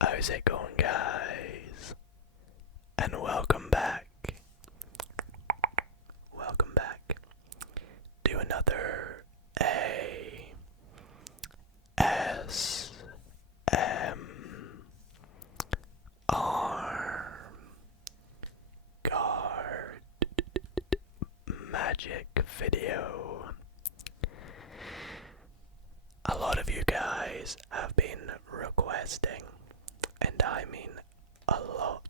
How's it going, guys? And welcome back. Welcome back to another ASMR magic video. A lot of you guys have been requesting, and I mean a lot,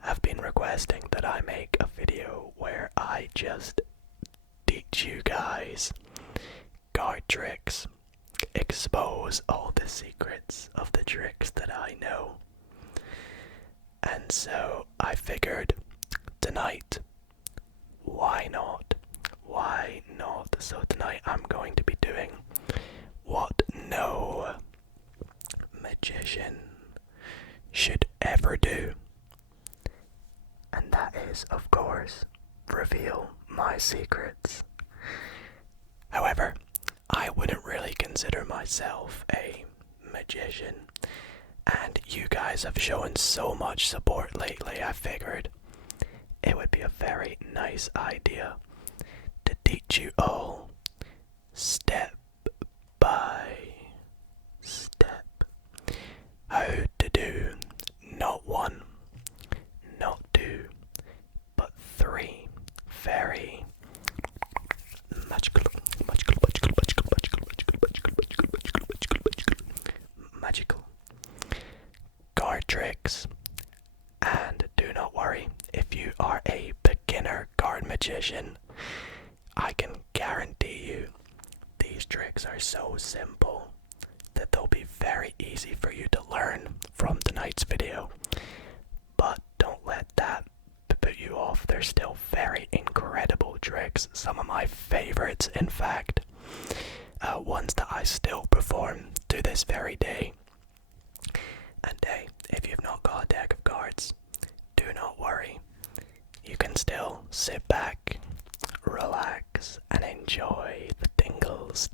have been requesting that I make a video where I just teach you guys card tricks, expose all the secrets of the tricks that I know. And so I figured tonight, why not? Why not? So tonight I'm going to be doing what no magician should ever do. And that is, of course, reveal my secrets. However, I wouldn't really consider myself a magician, and you guys have shown so much support lately, I figured it would be a very nice idea to teach you all step by step how to do not one, not two, but three very magical card tricks. And do not worry, if you are a beginner card magician, I can guarantee you these tricks are so simple that they'll be very easy for you to learn from tonight's video. But don't let that put you off. They're still very incredible tricks, some of my favorites in fact, ones that I still perform to this very day. And hey, if you've not got a deck of cards, do not worry. You can still sit back, relax, and enjoy the tingles.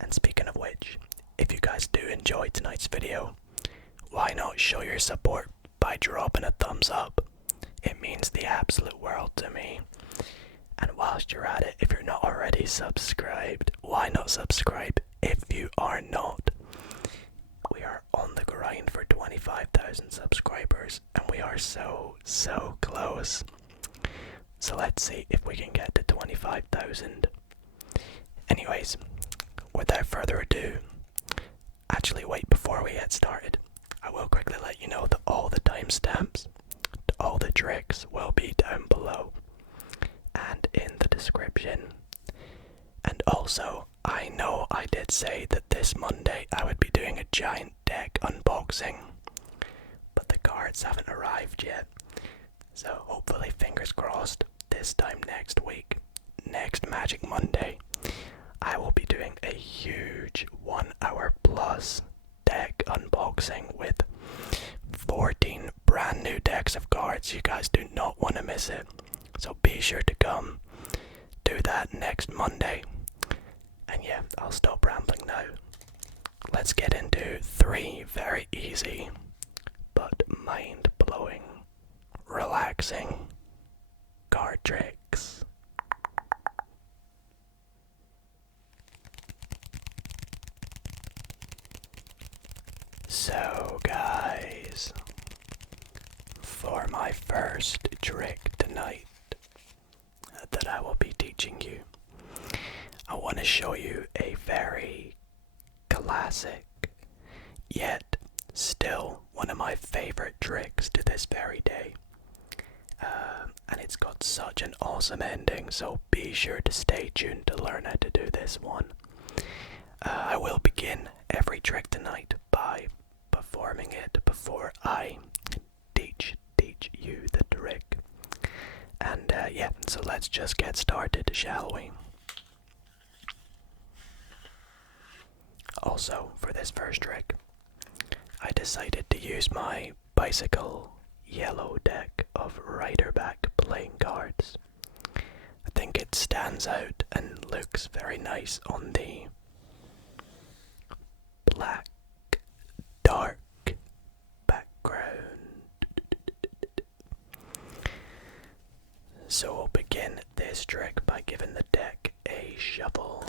And speaking of which, if you guys do enjoy tonight's video, why not show your support by dropping a thumbs up? It means the absolute world to me. And whilst you're at it, if you're not already subscribed, why not subscribe if you are not? We are on the grind for 25,000 subscribers, and we are so close. So let's see if we can get to 25,000. Anyways, without further ado, actually wait, before we get started, I will quickly let you know that all the timestamps to all the tricks will be down below and in the description. And also, I know I did say that this Monday I would be doing a giant deck unboxing, but the cards haven't arrived yet. So hopefully, fingers crossed, this time next week, next Magic Monday, I will be doing a huge 1 hour plus deck unboxing with 14 brand new decks of cards. You guys do not want to miss it. So be sure to come do that next Monday. And yeah, I'll stop rambling now. Let's get into 3 very easy but mind-blowing, relaxing card tricks. So guys, for my first trick tonight that I will be teaching you, I want to show you a very classic, yet still one of my favorite tricks to this very day. And it's got such an awesome ending, so be sure to stay tuned to learn how to do this one. I will begin every trick tonight by performing it before I teach you the trick. And yeah, so let's just get started, shall we? Also, for this first trick, I decided to use my bicycle yellow deck of riderback playing cards. I think it stands out and looks very nice on the black, dark background. So we'll begin this trick by giving the deck a shuffle.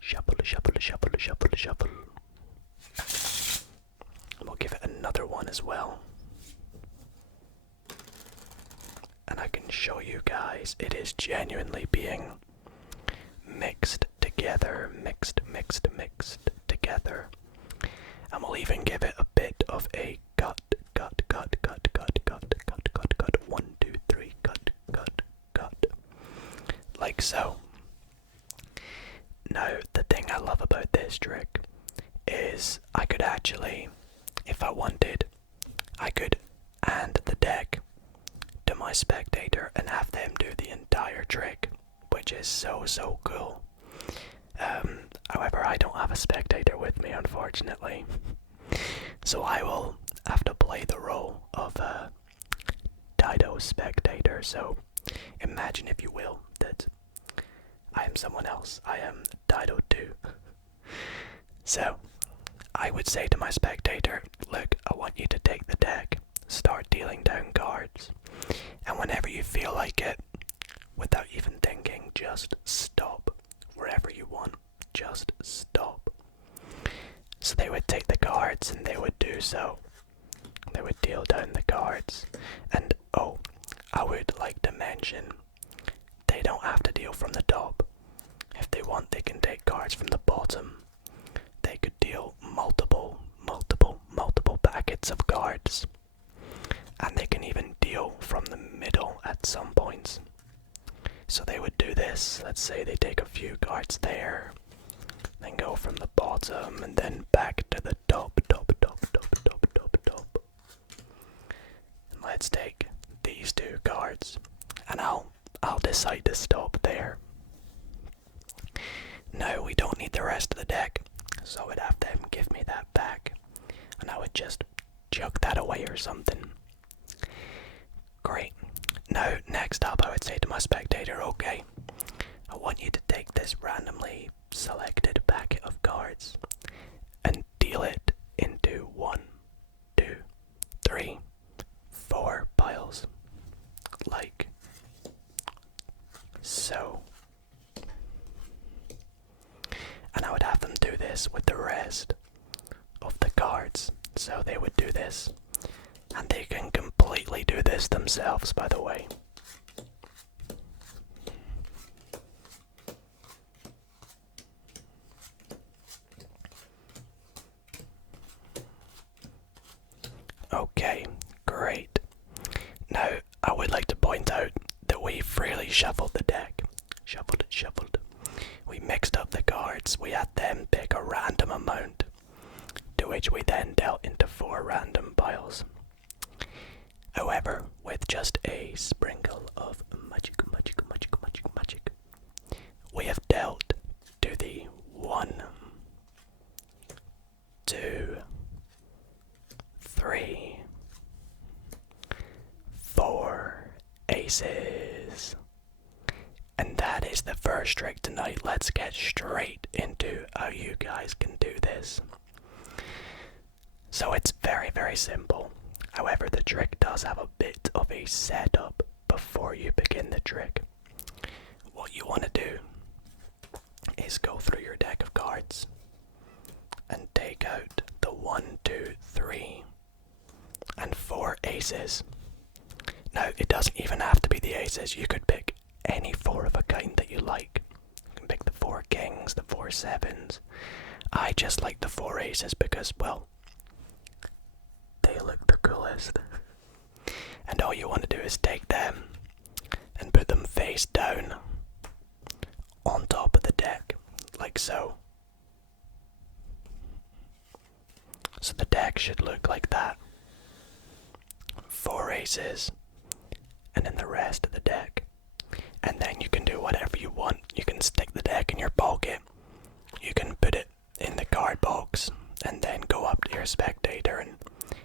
Shuffle, shuffle, shuffle, shuffle, shuffle. And we'll give it another one as well. And I can show you guys it is genuinely being mixed together, mixed together. And we'll even give it a bit of a cut. 1, 2, 3, cut. Like so. Now, the thing I love about this trick is I could actually, if I wanted, I could hand the deck to my spectator and have them do the entire trick, which is so cool. However, I don't have a spectator with me, unfortunately, so I will have to play the role of a Dido spectator. So imagine, if you will, that I am someone else. I am Dido 2. So I would say to my spectator, look, I want you to take the deck, start dealing down cards, and whenever you feel like it, without even thinking, just stop. Wherever you want, just stop. So they would take the cards and they would do so. They would deal down the cards. And oh, I would like to mention, they don't have to deal from the top. If they want, they can take cards from the bottom. They could deal multiple packets of cards. And they can even deal from the middle at some points. So they would do this. Let's say they take a few cards there, then go from the bottom and then back to the top. And let's take these two cards, and I'll decide to stop there. No, we don't need the rest of the deck, so I would have them give me that back, and I would just chuck that away or something. Great. Now, next up, I would say to my spectator, okay, I want you to take this randomly selected packet of cards and deal it into 1, 2, 3, 4 piles, like so. And I would have them do this with the rest of the cards. So they would do this. And they can completely do this themselves, by the way. Okay, great. Now, I would like to point out that we freely shuffled the deck. Shuffled. We mixed up the cards. We had them pick a random amount, to which we then dealt into 4 random piles. However, with just a sprinkle of magic, we have dealt to the 1, 2, 3, 4 aces. And that is the first trick tonight. Let's get straight into how you guys can do this. So it's very simple. However, the trick does have a bit of a setup before you begin the trick. What you want to do is go through your deck of cards and take out the 1, 2, 3, and 4 aces. Now, it doesn't even have to be the aces. You could pick any 4 of a kind that you like. You can pick the 4 kings, the 4 sevens. I just like the 4 aces because, well, they look the coolest. And all you want to do is take them and put them face down on top of the deck, like so. So the deck should look like that. 4 aces, and then the rest of the deck. And then you can do whatever you want. You can stick the deck in your pocket, you can put it in the card box, and then go up to your spectator and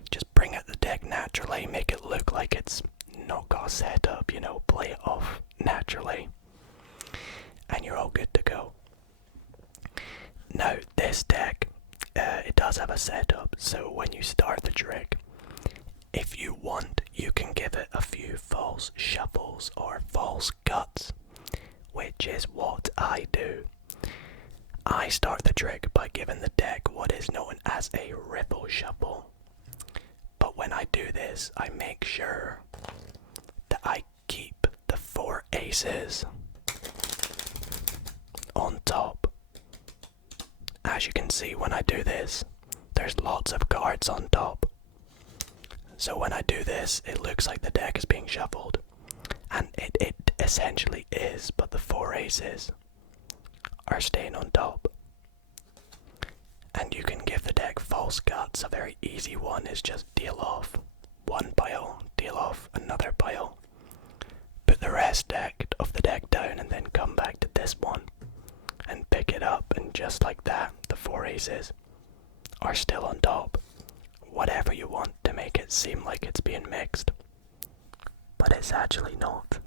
just bring out the deck naturally, make it look like it's not got a setup, play it off naturally, and you're all good to go. Now, this deck, it does have a setup, so when you start the trick, if you want, you can give it a few false shuffles or false cuts, which is what I do. I start the trick by giving the deck what is known as a riffle shuffle. But when I do this, I make sure that I keep the 4 aces on top. As you can see, when I do this, there's lots of cards on top. So when I do this, it looks like the deck is being shuffled. And it essentially is, but the 4 aces are staying on top. And you can give the deck false cuts. A very easy one is just deal off one pile, deal off another pile, put the rest of the deck down, and then come back to this one and pick it up, and just like that, the 4 aces are still on top. Whatever you want to make it seem like it's being mixed, but it's actually not.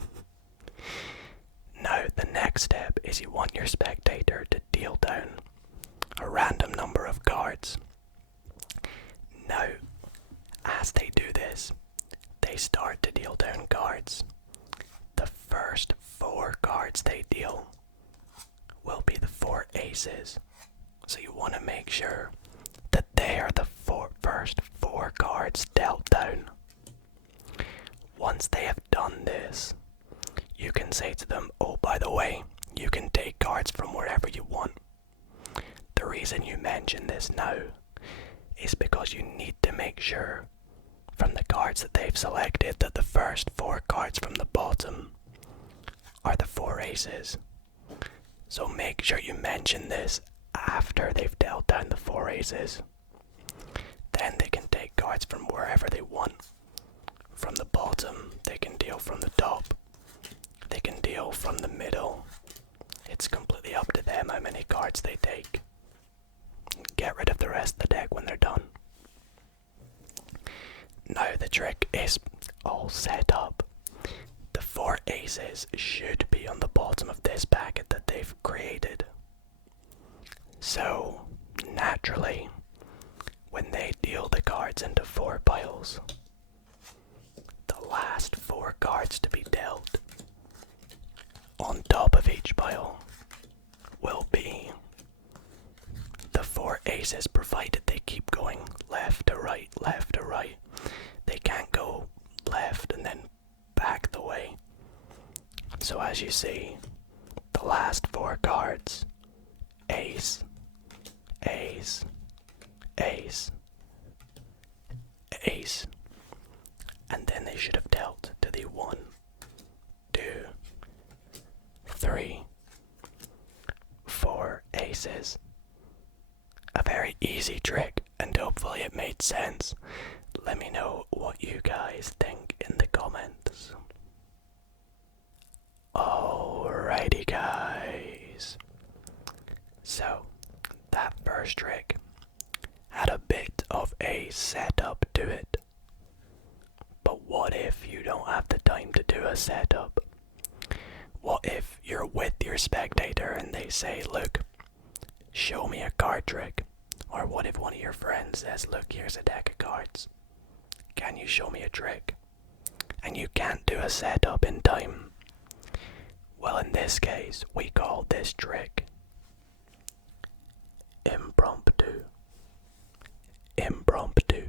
Now, the next step is you want your spectator to deal down a random number of cards. Now, as they do this, they start to deal down cards. The first 4 cards they deal will be the 4 aces. So you want to make sure that they are the first 4 cards dealt down. Once they have done this, you can say to them, oh, by the way, you can take cards from wherever you want. The reason you mention this now is because you need to make sure from the cards that they've selected that the first 4 cards from the bottom are the 4 aces. So make sure you mention this after they've dealt down the 4 aces. Then they can take cards from wherever they want. From the bottom, they can deal from the top. They can deal from the middle. It's completely up to them how many cards they take. Get rid of the rest of the deck when they're done. Now the trick is all set up. The 4 aces should be on the bottom of this packet that they've created. So, naturally, when they deal the cards into 4 piles, the last 4 cards to be dealt on top of each pile will be the 4 aces, provided they keep going left to right, left to right. They can't go left and then back the way. So as you see, the last 4 cards, ace, ace, ace, ace, and then they should have dealt to the 1, 2, 3, 4 aces. A very easy trick, and hopefully it made sense. Let me know what you guys think in the comments. Alrighty guys, so that first trick had a bit of a setup to it, but what if you don't have the time to do a setup? What if you're with your spectator and they say, look, show me a card trick? Or what if one of your friends says, look, here's a deck of cards, can you show me a trick? And you can't do a setup in time. Well, in this case, we call this trick impromptu. Impromptu.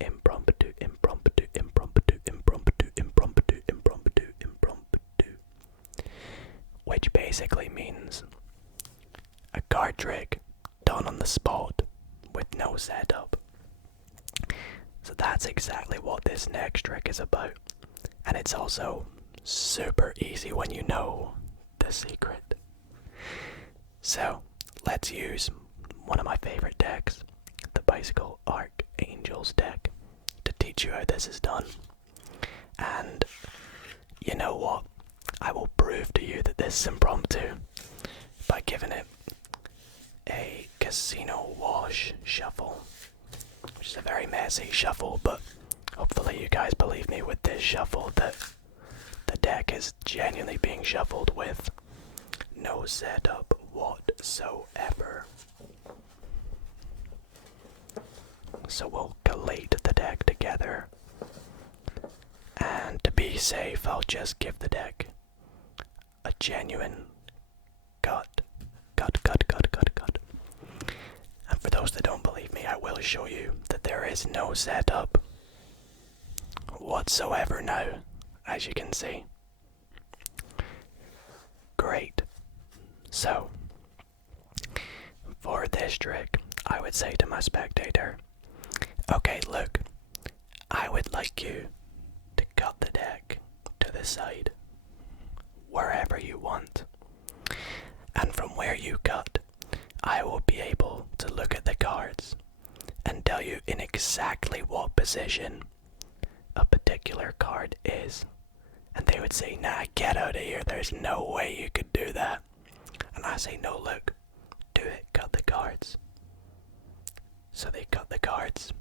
Impromptu. Impromptu. Impromptu. Impromptu. Impromptu. Impromptu. Impromptu. Which basically means a card trick done on the spot with no setup. So that's exactly what this next trick is about. And it's also super easy when you know the secret. So let's use one of my favorite decks, the Bicycle Archangels deck, to teach you how this is done. And you know what? I will prove to you that this is impromptu by giving it a casino wash shuffle, which is a very messy shuffle, but hopefully you guys believe me with this shuffle that the deck is genuinely being shuffled with no setup whatsoever. So we'll collate the deck together, and to be safe I'll just give the deck a genuine cut. And for those that don't believe me, I will show you that there is no setup whatsoever now, as you can see. Great. So, for this trick, I would say to my spectator, okay, look, I would like you to cut the deck to the side, wherever you want. And from where you cut, I will be able to look at the cards and tell you in exactly what position a particular card is. And they would say, nah, get out of here, there's no way you could do that. And I say, no, look, do it, cut the cards. So they cut the cards.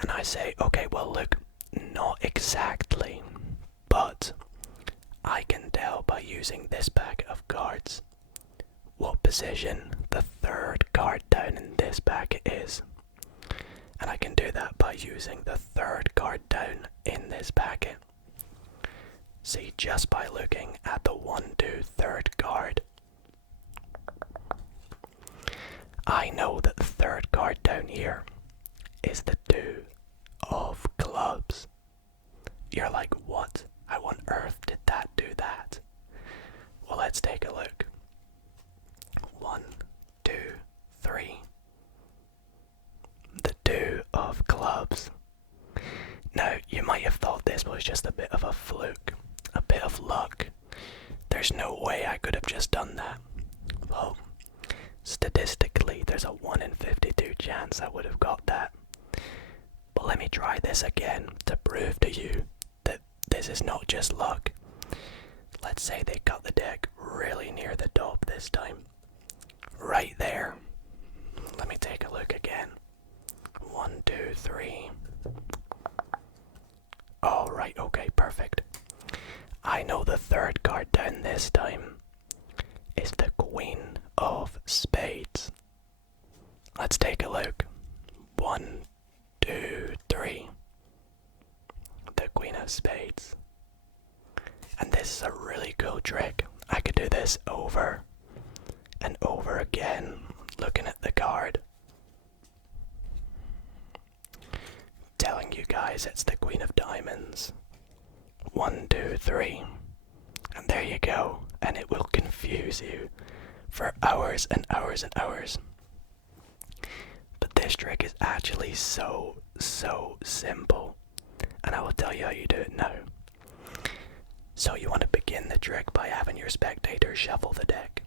And I say, okay, well look, not exactly, but I can tell by using this pack of cards what position the third card down in this pack is. And I can do that by using the third card down in this packet. See, just by looking at the 1, 2, third card, I know that the third card down here is the 2 of clubs. You're like, what? How on earth did that do that? Well, let's take a look. 1, 2, 3. The 2 of clubs. Now, you might have thought this was just a bit of a fluke, a bit of luck. There's no way I could have just done that. Well, statistically, there's a 1 in 52 chance I would have got that. But let me try this again to prove to you that this is not just luck. Let's say they cut the deck really near the top this time. Right there. Let me take a look again. 1, 2, 3. Alright, okay, perfect. I know the third card down this time is the Queen of Spades. Let's take a look. 1, 2, 3. The Queen of Spades. And this is a really cool trick. I could do this over and over again, looking at the card, telling you guys it's the Queen of Diamonds. 1, 2, 3. And there you go. And it will confuse you for hours and hours and hours. But this trick is actually so simple. And I will tell you how you do it now. So you want to begin the trick by having your spectators shuffle the deck.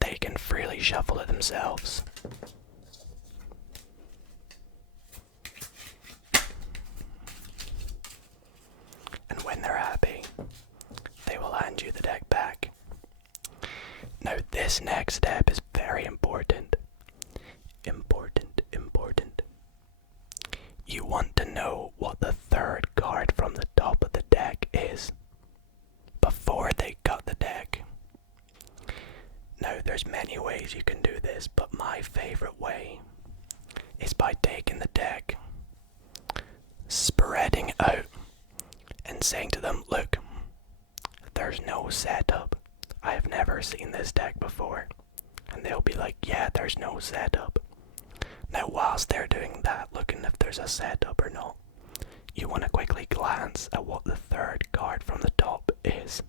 They can freely shuffle it themselves. And when they're happy, they will hand you the deck back. Now this next step is very important. Important. You want to know what the third card from the top of the deck is before they cut the deck. Now there's many ways you can do this, but my favorite way is by taking the deck, spreading out, and saying to them, look, there's no setup. I have never seen this deck before. And they'll be like, yeah, there's no setup. Now whilst they're doing that, looking if there's a setup or not, you want to quickly glance at what the third card from the top is.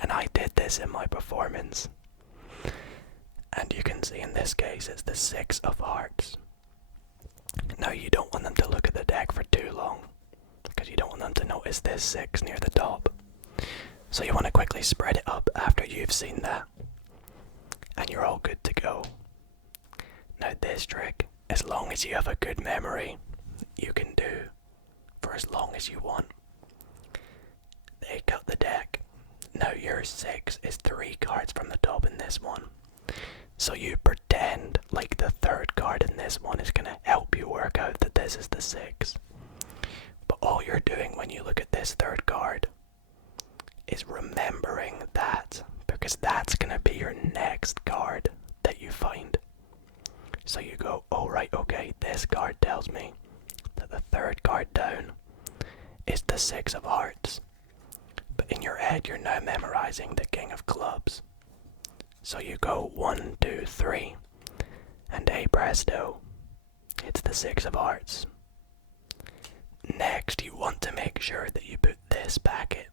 And I did this in my performance. And you can see in this case it's the 6 of Hearts. Now you don't want them to look at the deck for too long, because you don't want them to notice this 6 near the top. So you want to quickly spread it up after you've seen that. And you're all good to go. Now this trick, as long as you have a good memory, you can do for as long as you want. They cut the deck. Now your 6 is 3 cards from the top in this one. So you pretend like the third card in this one is going to help you work out that this is the 6. But all you're doing when you look at this third card is remembering that, because that's going to be your next card that you find. So you go, oh right, okay, this card tells me that the third card down is the 6 of hearts. But in your head, you're now memorizing the King of Clubs. So you go 1, 2, 3, and hey presto, it's the 6 of hearts. Next, you want to make sure that you put this packet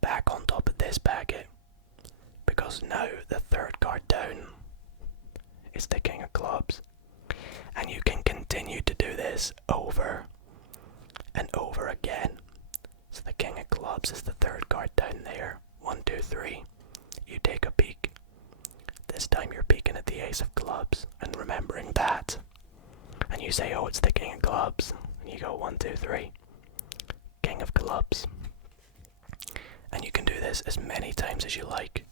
back on top of this packet, because now the third card down is the King of Clubs. And you can continue to do this over and over again. So the King of Clubs is the third card down there. 1, 2, 3. You take a peek. This time you're peeking at the Ace of Clubs and remembering that. And you say, oh, it's the King of Clubs. And you go 1, 2, 3. King of Clubs. And you can do this as many times as you like.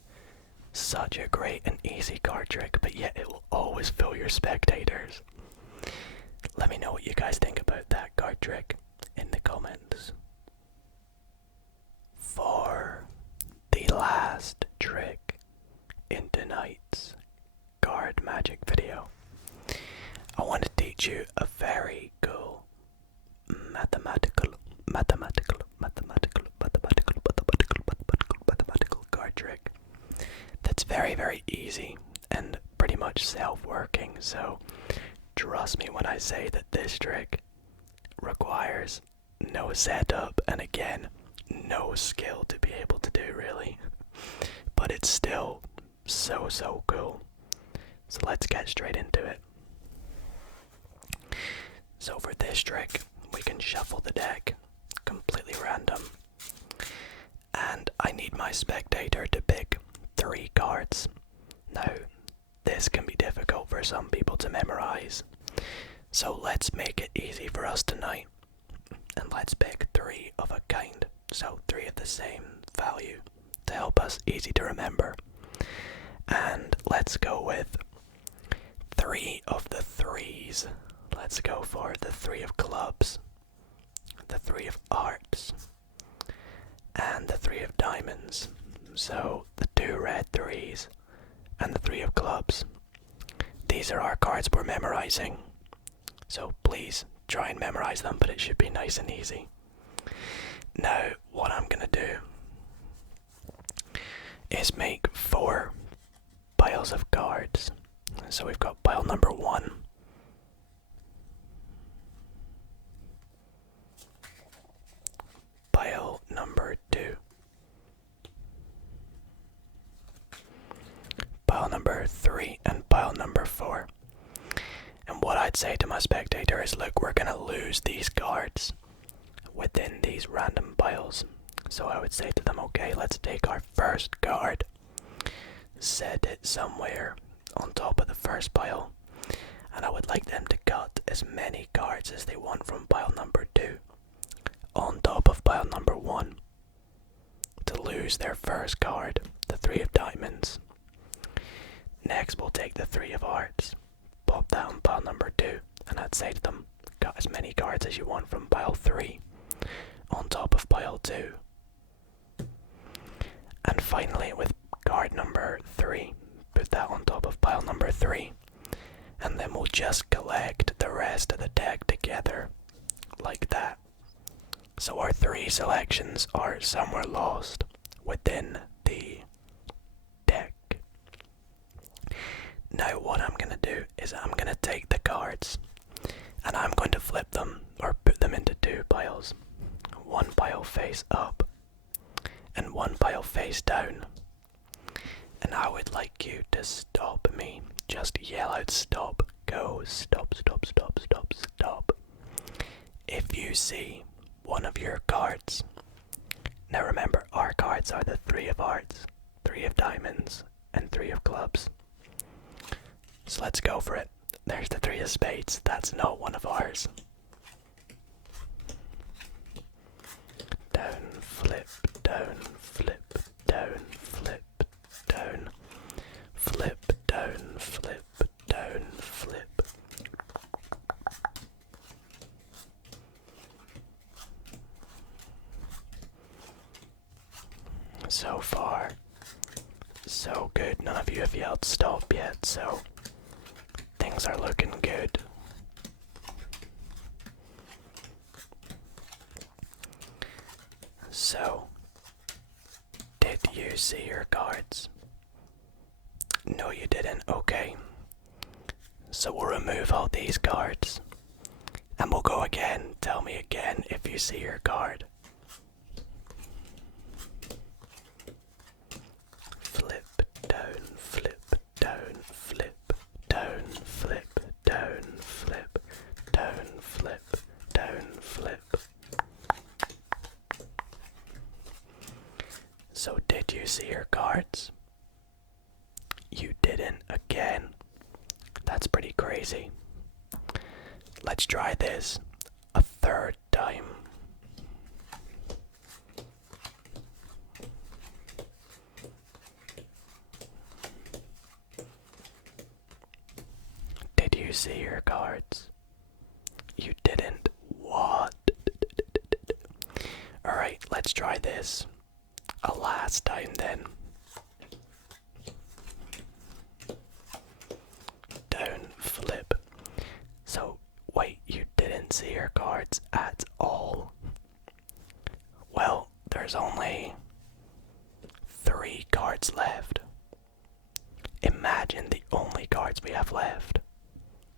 Such a great and easy card trick, but yet it will always fool your spectators. Let me know what you guys think about that card trick in the comments. For the last trick in tonight's card magic video, I want to teach you a very cool mathematical card trick that's very, very easy and pretty much self-working. So trust me when I say that this trick requires no setup and, again, no skill to be able to do, really. But it's still so cool. So let's get straight into it. So for this trick, we can shuffle the deck completely random. And I need my spectator to pick 3 cards. Now, this can be difficult for some people to memorize. So let's make it easy for us tonight. And let's pick 3 of a kind. So 3 of the same value to help us easy to remember. And let's go with 3 of the 3s. Let's go for the 3 of clubs, the 3 of hearts, and the 3 of diamonds. So the 2 red 3s and the 3 of clubs. These are our cards we're memorizing. So please try and memorize them, but it should be nice and easy. Now, what I'm going to do is make 4 piles of cards. So we've got pile number 1. Pile number 2. Pile number 3 and pile number 4. And what I'd say to my spectator is, look, we're going to lose these cards within these random piles. So I would say to them, okay, let's take our first card, set it somewhere on top of the first pile, and I would like them to cut as many cards as they want from pile number 2 on top of pile number 1 to lose their first card, the 3 of diamonds. Next, we'll take the 3 of hearts, pop that on pile number 2, and I'd say to them, cut as many cards as you want from pile 3 on top of pile 2. And finally, with card number 3, put that on top of pile number 3, and then we'll just collect the rest of the deck together, like that. So our 3 selections are somewhere lost within the deck. Now what I'm going to do is I'm going to take the cards and I'm going to flip them or put them into 2 piles. 1 pile face up and 1 pile face down. And I would like you to stop me. Just yell out stop. Go stop, stop, stop, stop, stop. If you see one of your cards. Now remember, our cards are the 3 of hearts, 3 of diamonds, and 3 of clubs. So let's go for it. There's the 3 of spades. That's not one of ours. flip, down, flip, down, flip, down, flip, down, flip, down, flip. So far, so good. None of you have yelled stop yet, so things are looking good. So, did you see your cards? No, you didn't. Okay. So we'll remove all these cards. And we'll go again. Tell me again if you see your card. Flip down, flip down, flip down, flip down, flip down, flip down, flip. So did you see your cards? You didn't again. That's pretty crazy. Let's try this a third time. Did you see your cards? You didn't. What? Alright, let's try this a last time then. Down, flip. So, wait, you didn't see your cards at all? Well, there's only 3 cards left. Imagine the only cards we have left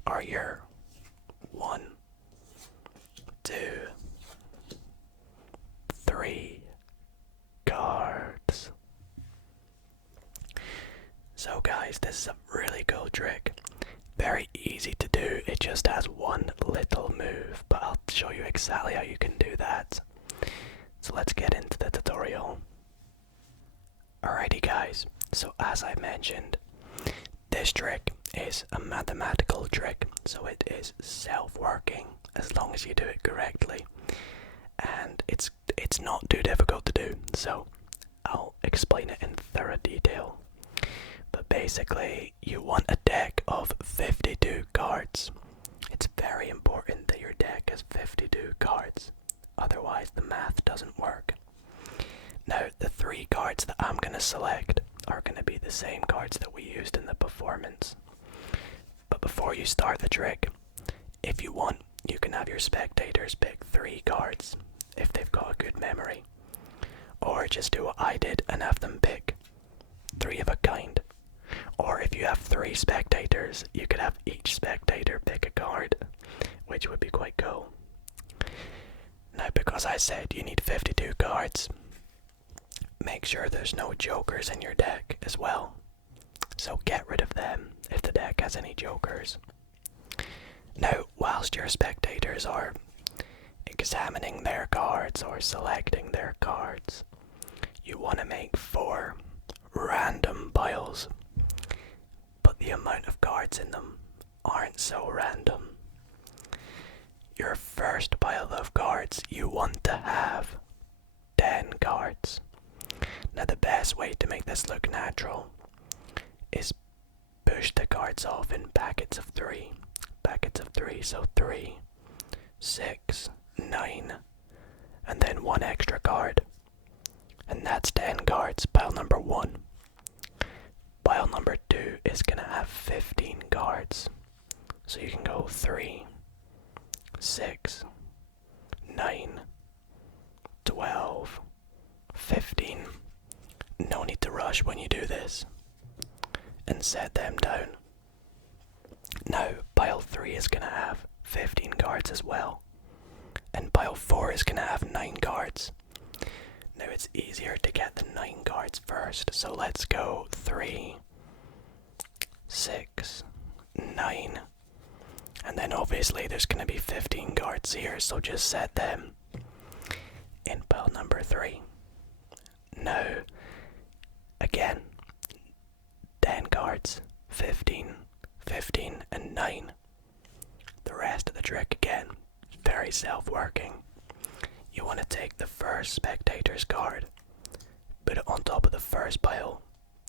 are your 1, 2, 3 cards. So guys, this is a really cool trick. Very easy to do. It just has one little move, but I'll show you exactly how you can do that. So let's get into the tutorial. Alrighty guys, so as I mentioned, this trick is a mathematical trick, so it is self-working as long as you do it correctly. And it's not too difficult to do, so I'll explain it in thorough detail. But basically, you want a deck of 52 cards. It's very important that your deck has 52 cards, otherwise the math doesn't work. Now, the 3 cards that I'm going to select are going to be the same cards that we used in the performance. But before you start the trick, if you want, you can have your spectators pick 3 cards if they've got a good memory. Or just do what I did and have them pick 3 of a kind. Or if you have 3 spectators, you could have each spectator pick a card, which would be quite cool. Now, because I said you need 52 cards, make sure there's no jokers in your deck as well. So get rid of them if the deck has any jokers. Now, whilst your spectators are examining their cards or selecting their cards, you want to make 4 random piles. But the amount of cards in them aren't so random. Your first pile of cards, you want to have 10 cards. Now the best way to make this look natural is push the cards off in packets of 3. Packets of 3, so 3, 6, 9, and then 1 extra card. And that's 10 cards, pile number 1. Pile number 2 is going to have 15 cards. So you can go 3, 6, 9, 12, 15. No need to rush when you do this. And set them down. Now, pile 3 is going to have 15 cards as well. And pile 4 is going to have 9 cards. Now it's easier to get the 9 cards first, so let's go 3, 6, 9. And then obviously there's going to be 15 cards here, so just set them in pile number 3. Now, again, 10 cards, 15, 15, and 9. The rest of the trick, again, very self-working. you want to take the first spectator's card, put it on top of the first pile,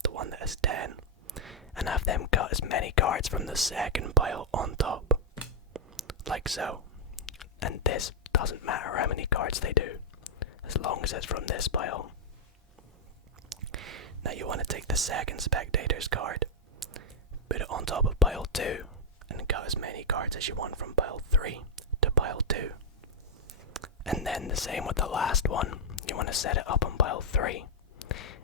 the one that is 10, and have them cut as many cards from the second pile on top, like so. And this doesn't matter how many cards they do, as long as it's from this pile. Now you want to take the second spectator's card, put it on top of pile 2, and cut as many cards as you want from pile 3 to pile 2. And then the same with the last one, you want to set it up on pile 3.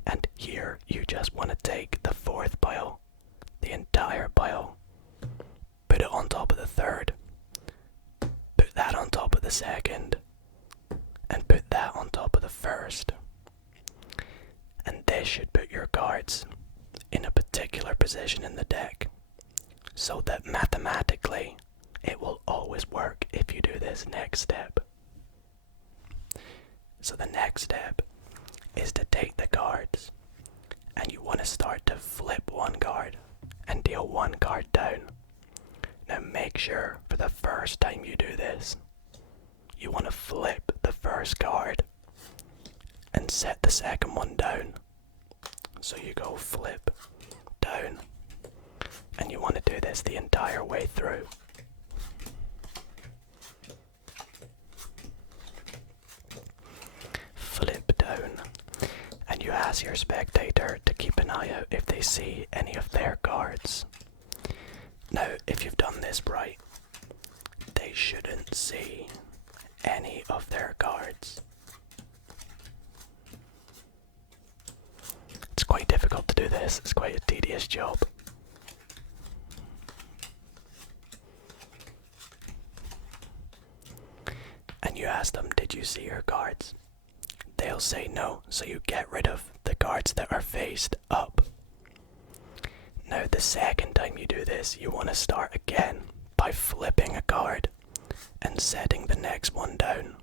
And here you just want to take the fourth pile, the entire pile, put it on top of the third, put that on top of the second, and put that on top of the first. And this should put your cards in a particular position in the deck, so that mathematically it will always work if you do this next step. So the next step is to take the cards, and you want to start to flip one card and deal one card down. Now make sure for the first time you do this, you want to flip the first card and set the second one down. So you go flip, down, and you want to do this the entire way through. Flip down, and you ask your spectator to keep an eye out if they see any of their cards. Now, if you've done this right, they shouldn't see any of their cards. It's quite difficult to do this, it's quite a tedious job. And you ask them, did you see your cards? They'll say no, so you get rid of the cards that are faced up. Now the second time you do this, you want to start again by flipping a card and setting the next one down.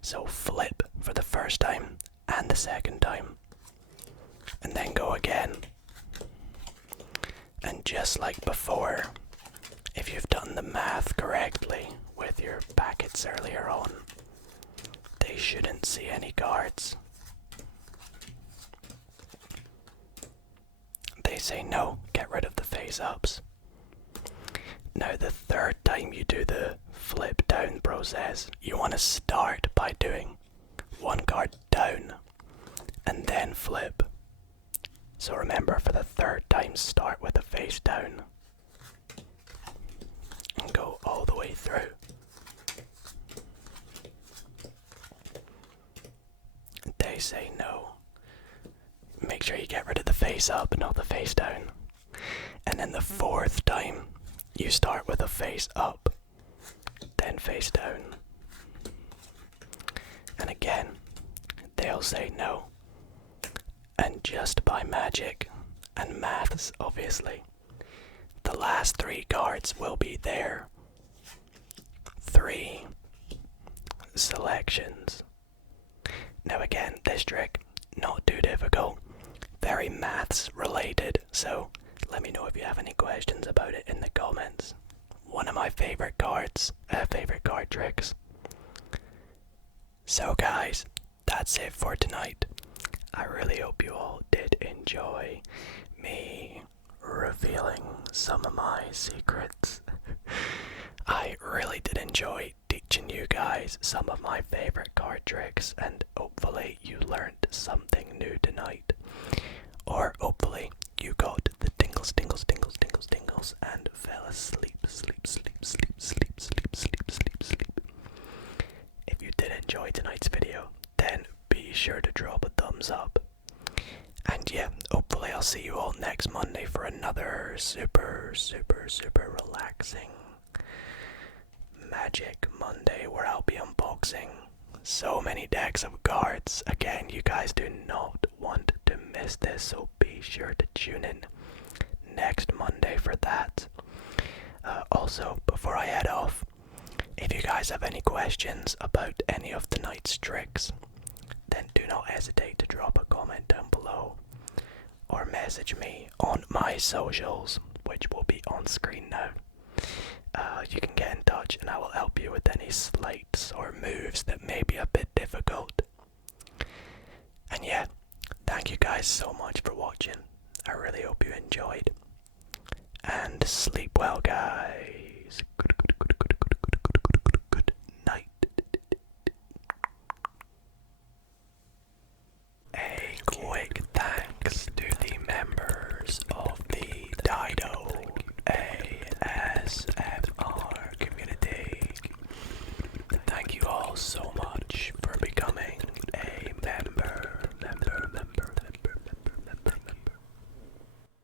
So flip for the first time and the second time, and then go again. And just like before, if you've done the math correctly with your packets earlier on, they shouldn't see any cards. They say no, get rid of the face-ups. Now the third time you do the flip down process, you want to start by doing one card down and then flip. So remember, for the third time, start with the face down and go all the way through. They say no. Make sure you get rid of the face up, not the face down. And then the fourth time, you start with a face up, then face down. And again, they'll say no. And just by magic and maths, obviously, the last 3 cards will be there. 3 selections. Now again, this trick, not too difficult, very maths related, so let me know if you have any questions about it in the comments. One of my favorite card tricks. So guys, that's it for tonight. I really hope you all did enjoy me revealing some of my secrets. I really did enjoy teaching you guys some of my favorite card tricks, and hopefully you learned something new tonight. Or hopefully you got the tingles, tingles, tingles, tingles, tingles, and fell asleep, sleep, sleep, sleep, sleep, sleep, sleep, sleep, sleep. If you did enjoy tonight's video, then be sure to drop a thumbs up. And yeah, hopefully I'll see you all next Monday for another super, super, super relaxing Magic Monday, where I'll be unboxing so many decks of cards. Again, you guys do not want to miss this, so be sure to tune in next Monday for that. Also, before I head off, if you guys have any questions about any of tonight's tricks, then do not hesitate to drop a comment down below or message me on my socials, which will be on screen now. you can get in touch and I will help you with any slights or moves that may be a bit difficult. And yeah, thank you guys so much for watching. I really hope you enjoyed. And sleep well, guys.